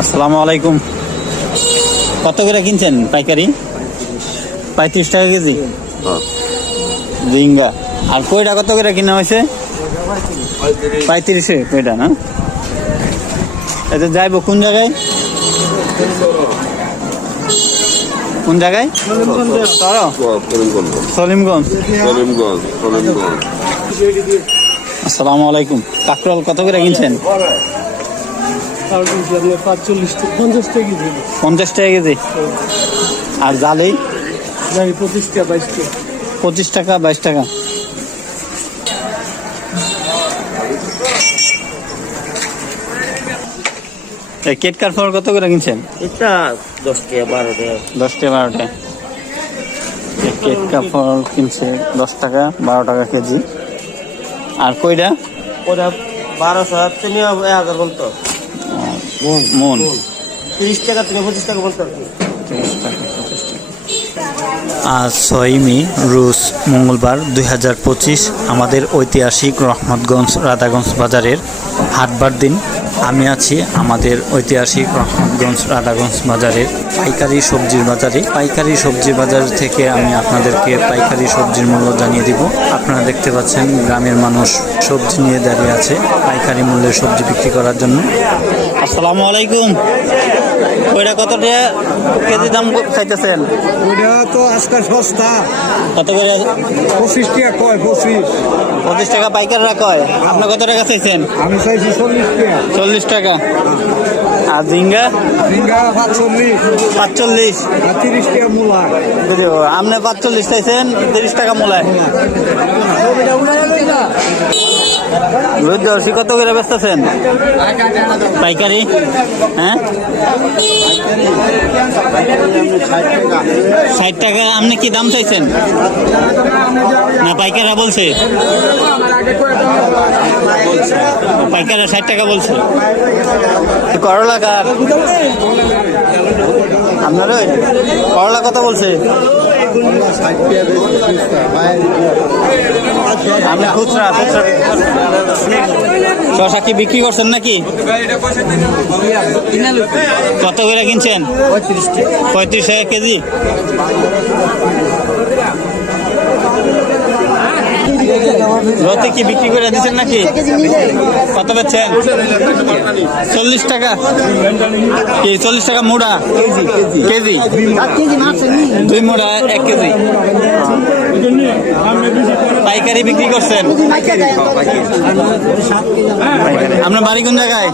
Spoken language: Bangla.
আসসালামু আলাইকুম। কত করে কিনছেন পাইকারি? 35 টাকা কেজি ঝিঙ্গা। আর কইটা কত করে কিনা হয়েছে? 35-এ কইটা না? এটা যাইব কোন জায়গায়? কোন জায়গায়? সলিমগঞ্জ। আসসালামু আলাইকুম। কাকরোল কত করে কিনছেন? 50 টাকা কেজি। আর জালি? 25 টাকা 22 টাকা। কেট কারফল কত করে কিনছেন? এটা 10 টাকা 12 টাকা। 10 টাকা 12 টাকা। কেট কারফল কিনছে 10 টাকা 12 টাকা কেজি। আর কইটা? ওটা 1200 থেকে 1000 বলত। মন 30 টাকা থেকে 25 টাকা বলত। 30 টাকা 25 টাকা। আজ 6 মে রোজ মঙ্গলবার 2025 আমাদের ঐতিহাসিক রহমতগঞ্জ রাধাগঞ্জ বাজারের হাটবার দিন। আমি আছি আমাদের ঐতিহাসিক রহমতগঞ্জ রাধাগঞ্জ বাজারের পাইকারি সবজির বাজারে। পাইকারি সবজি বাজার থেকে আমি আপনাদেরকে পাইকারি সবজির মূল্য জানিয়ে দিব। আপনারা দেখতে পাচ্ছেন গ্রামের মানুষ সবজি নিয়ে দাঁড়িয়ে আছে পাইকারি মূল্যে সবজি বিক্রি করার জন্য। আসসালামু আলাইকুম। ওইটা কত টাকা কেজি দাম চাইতেছেন? ওইটা তো আজকাল সস্তা। কত করে? 25 টাকা কয়। 25 টাকা পাইকাররা কয়। আপনি কত টাকা চাইছেন? আমি চাইছি 40 টাকা। 40 টাকা। আর ঝিঙ্গা? ঝিঙ্গা 45। 45। আর 30 টাকা মূলা। আপনি 45 চাইছেন, 30 টাকা মূলায়। বুঝতে কত করে বেচতেছেন পাইকারি? হ্যাঁ 60 টাকা। আপনি কি দাম চাইছেন না পাইকাররা বলছে? পাইকাররা 60 টাকা বলছে। করলা কার? আপনার ওই করলা কত বলছে? আপনি খুচরা শশা কি বিক্রি করছেন নাকি? কত করে কিনছেন? 35 টাকা কেজি। রতে কি বিক্রি করে দিচ্ছেন নাকি? কত বেচছেন? 40 টাকা। কি 40 টাকা মুড়া কেজি? 2 মুড়া 1 কেজি। পাইকারি বিক্রি করছেন? আপনার বাড়ি কোন জায়গায়?